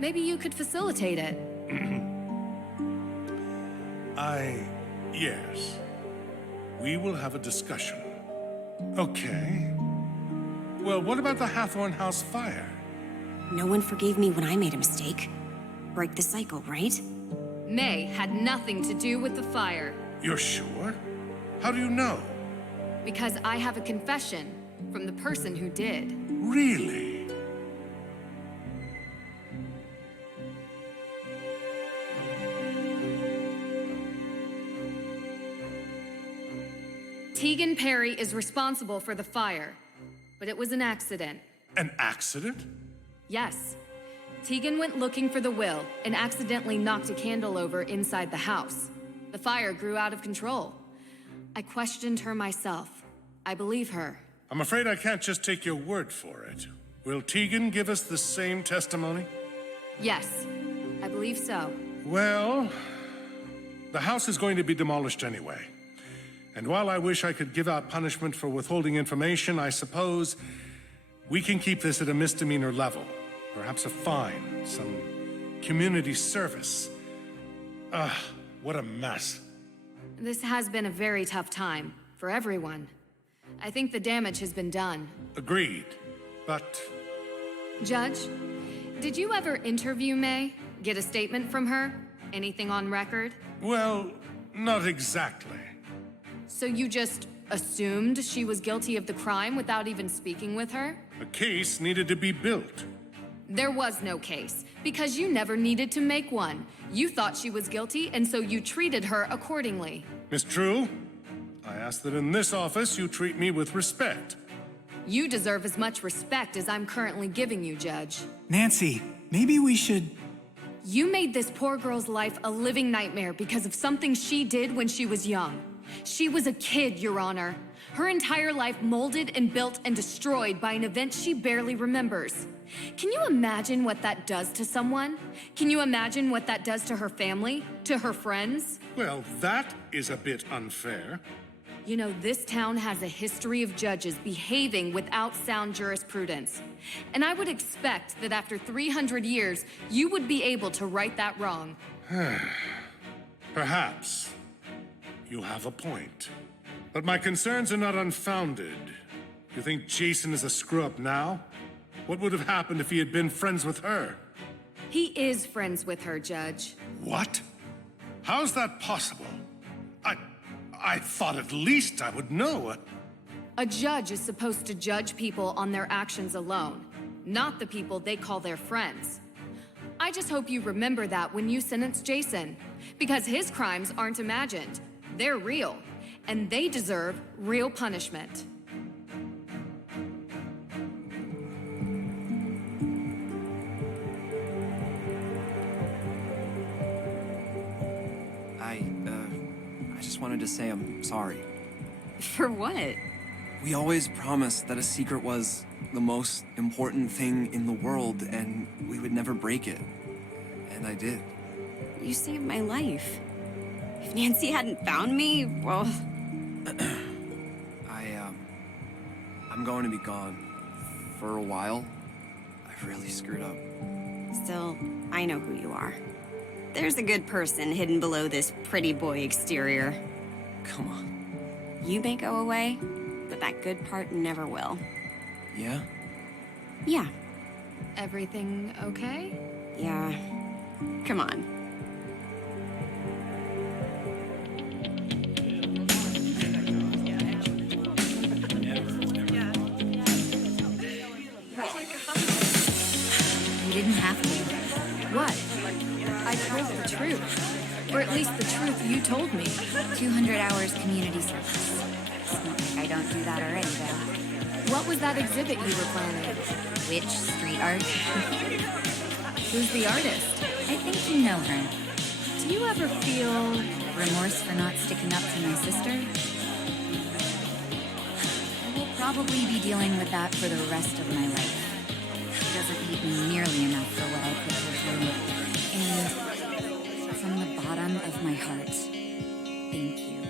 Maybe you could facilitate it. Yes. We will have a discussion. Okay. Well, what about the Hathorne House fire? No one forgave me when I made a mistake. Break the cycle, right? May had nothing to do with the fire. You're sure? How do you know? Because I have a confession from the person who did. Really? Tegan Perry is responsible for the fire, but it was an accident. An accident? Yes. Tegan went looking for the will and accidentally knocked a candle over inside the house. The fire grew out of control. I questioned her myself. I believe her. I'm afraid I can't just take your word for it. Will Tegan give us the same testimony? Yes, I believe so. Well, the house is going to be demolished anyway. And while I wish I could give out punishment for withholding information, I suppose we can keep this at a misdemeanor level. Perhaps a fine, some community service. What a mess. This has been a very tough time for everyone. I think the damage has been done. Agreed, but... Judge, did you ever interview May? Get a statement from her? Anything on record? Well, not exactly. So you just assumed she was guilty of the crime without even speaking with her? A case needed to be built. There was no case, because you never needed to make one. You thought she was guilty, and so you treated her accordingly. Miss True, I ask that in this office you treat me with respect. You deserve as much respect as I'm currently giving you, Judge. Nancy, maybe we should... You made this poor girl's life a living nightmare because of something she did when she was young. She was a kid, Your Honor. Her entire life molded and built and destroyed by an event she barely remembers. Can you imagine what that does to someone? Can you imagine what that does to her family? To her friends? Well, that is a bit unfair. You know, this town has a history of judges behaving without sound jurisprudence. And I would expect that after 300 years, you would be able to right that wrong. Perhaps. You have a point. But my concerns are not unfounded. You think Jason is a screw-up now? What would have happened if he had been friends with her? He is friends with her, Judge. What? How's that possible? I thought at least I would know. A judge is supposed to judge people on their actions alone, not the people they call their friends. I just hope you remember that when you sentence Jason, because his crimes aren't imagined. They're real, and they deserve real punishment. I just wanted to say I'm sorry. For what? We always promised that a secret was the most important thing in the world, and we would never break it. And I did. You saved my life. If Nancy hadn't found me, well... I'm going to be gone. For a while. I really screwed up. Still, I know who you are. There's a good person hidden below this pretty boy exterior. Come on. You may go away, but that good part never will. Yeah? Yeah. Everything okay? Yeah. Come on. You didn't have to. What? I told the truth. Or at least the truth you told me. 200 hours community service. It's not like I don't do that already, though. What was that exhibit you were planning? Which street art? Who's the artist? I think you know her. Do you ever feel... Remorse for not sticking up to my sister? I will probably be dealing with that for the rest of my life. She doesn't hate me nearly enough for what I put her through. And from the bottom of my heart, thank you.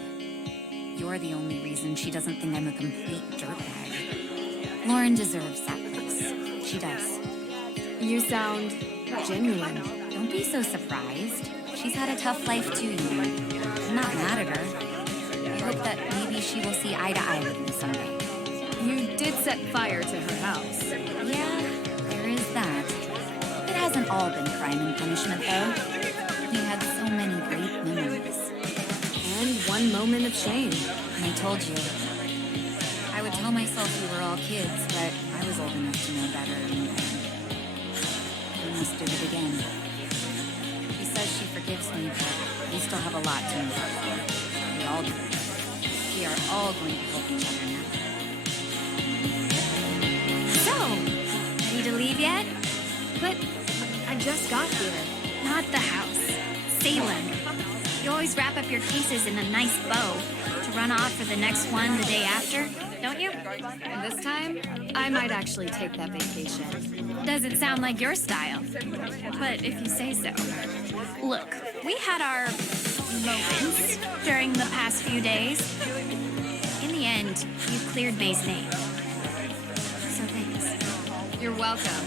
You're the only reason she doesn't think I'm a complete dirtbag. Lauren deserves that place. She does. You sound genuine. Don't be so surprised. She's had a tough life too, you know. I'm not mad at her. I hope that maybe she will see eye to eye with me someday. You did set fire to her house. Yeah, there is that. It hasn't all been crime and punishment, though. We had so many great memories. And one moment of shame. And I told you. I would tell myself we were all kids, but I was old enough to know better. And I must do it again. She says she forgives me, but we still have a lot to make up for. We all do. We are all going to help each other now. So, ready to leave yet? But I just got here. Not the house. Salem. You always wrap up your cases in a nice bow to run off for the next one the day after, don't you? This time, I might actually take that vacation. Doesn't sound like your style. But if you say so. Look, we had our moments during the past few days. In the end, you cleared May's name. So thanks. You're welcome.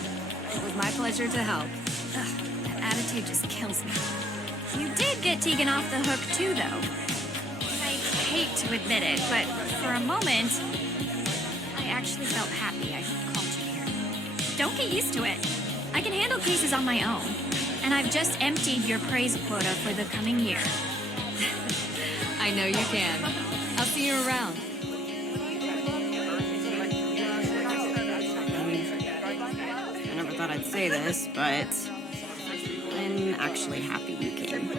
It was my pleasure to help. Ugh, that attitude just kills me. You did get Tegan off the hook too, though. I hate to admit it, but for a moment, I actually felt happy I called you here. Don't get used to it. I can handle cases on my own, and I've just emptied your praise quota for the coming year. I know you can. I'll see you around. I never thought I'd say this, but I'm actually happy you came.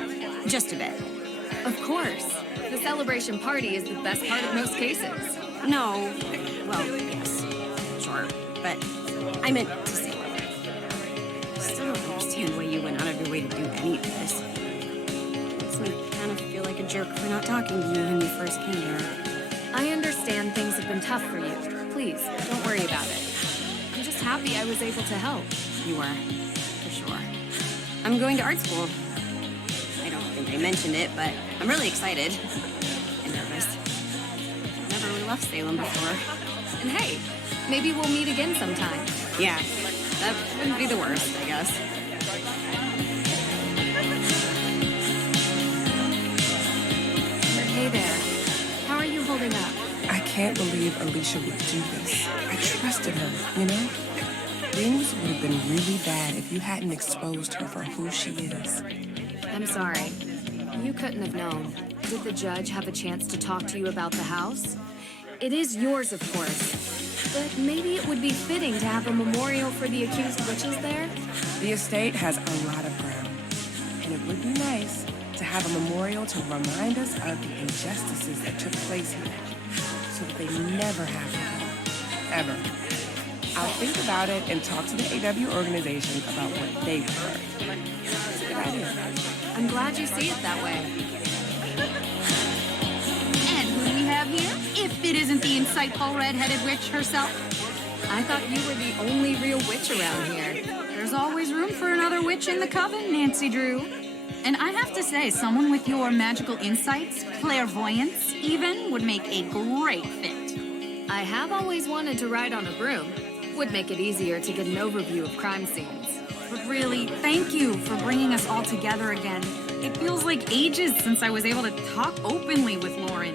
Just a bit. Of course. The celebration party is the best part of most cases. No. Well, yes. Sure. But I meant to say I still don't understand why you went out of your way to do any of this. Makes me kind of feel like a jerk for not talking to you when you first came here. I understand things have been tough for you. Please, don't worry about it. I'm just happy I was able to help. You were. For sure. I'm going to art school. I don't think I mentioned it, but I'm really excited. And nervous. Never really left Salem before. And hey, maybe we'll meet again sometime. Yeah, that wouldn't be the worst, I guess. Hey there. How are you holding up? I can't believe Alicia would do this. I trusted her, you know? Things would have been really bad if you hadn't exposed her for who she is. I'm sorry. You couldn't have known. Did the judge have a chance to talk to you about the house? It is yours, of course. But maybe it would be fitting to have a memorial for the accused witches there? The estate has a lot of ground, and it would be nice to have a memorial to remind us of the injustices that took place here, so that they never happen again. Ever. I'll think about it and talk to the AW organization about what they prefer. It's a good idea. I'm glad you see it that way. And who do we have here? If it isn't the insightful red-headed witch herself. I thought you were the only real witch around here. There's always room for another witch in the coven, Nancy Drew. And I have to say, someone with your magical insights, clairvoyance even, would make a great fit. I have always wanted to ride on a broom. Would make it easier to get an overview of crime scenes. But really, thank you for bringing us all together again. It feels like ages since I was able to talk openly with Lauren.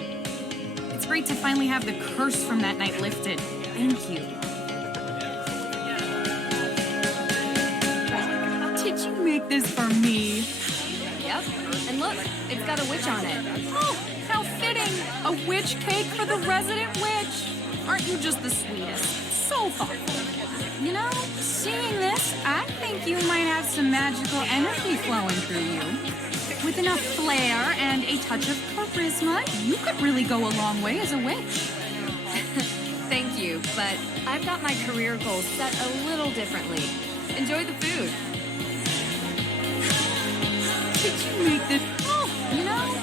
It's great to finally have the curse from that night lifted. Thank you. Did you make this for me? Yep. And look, it's got a witch on it. Oh, how fitting! A witch cake for the resident witch! Aren't you just the sweetest? So thoughtful. You know, seeing this, I think you might have some magical energy flowing through you. With enough flair and a touch of charisma, you could really go a long way as a witch. Thank you, but I've got my career goals set a little differently. Enjoy the food. Did you make this? Oh, you know?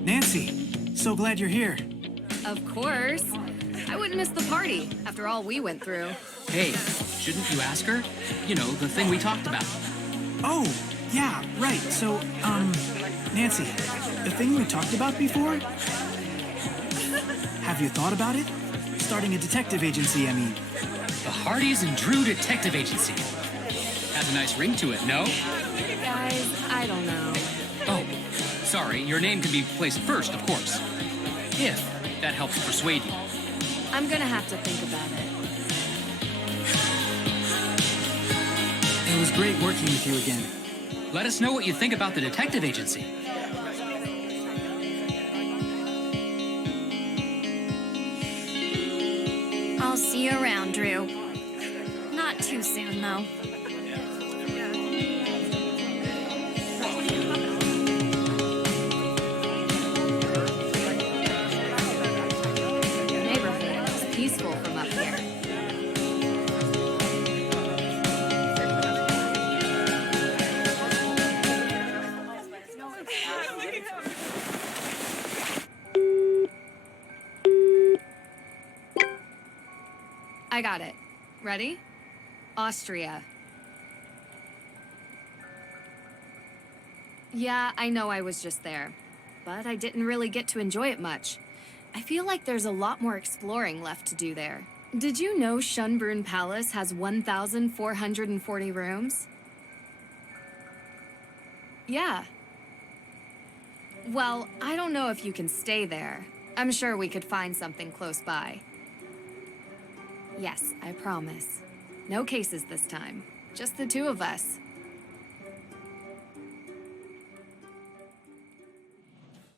Nancy, so glad you're here. Of course. I wouldn't miss the party after all we went through. Hey, shouldn't you ask her? You know, the thing we talked about. Oh, yeah, right. So, Nancy, the thing we talked about before? Have you thought about it? Starting a detective agency, I mean. The Hardys and Drew Detective Agency. Has a nice ring to it, no? Guys, I don't know. Oh, sorry, your name can be placed first, of course. If that helps persuade you. I'm gonna have to think about it. It was great working with you again. Let us know what you think about the detective agency. I'll see you around, Drew. Not too soon, though. Neighborhood is peaceful from up here. I got it. Ready? Austria. Yeah, I know I was just there, but I didn't really get to enjoy it much. I feel like there's a lot more exploring left to do there. Did you know Schönbrunn Palace has 1,440 rooms? Yeah. Well, I don't know if you can stay there. I'm sure we could find something close by. Yes, I promise. No cases this time. Just the two of us.